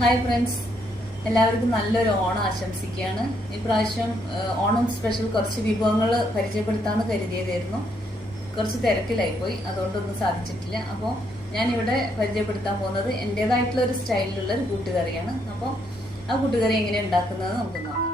Hi friends, എല്ലാവർക്കും നല്ലൊരു ഓണം ആശംസിക്കുകയാണ്. ഇപ്രാവശ്യം ഓണം സ്പെഷ്യൽ കുറച്ച് വിഭവങ്ങൾ പരിചയപ്പെടുത്താമെന്ന് കരുതിയതായിരുന്നു. കുറച്ച് തിരക്കിലായിപ്പോയി, അതുകൊണ്ടൊന്നും സാധിച്ചിട്ടില്ല. അപ്പോൾ ഞാനിവിടെ പരിചയപ്പെടുത്താൻ പോകുന്നത് എൻ്റെതായിട്ടുള്ള ഒരു സ്റ്റൈലിലുള്ള ഒരു കൂട്ടുകറിയാണ്. അപ്പോൾ ആ കൂട്ടുകറി എങ്ങനെ ഉണ്ടാക്കുന്നത് നമുക്ക് നോക്കാം.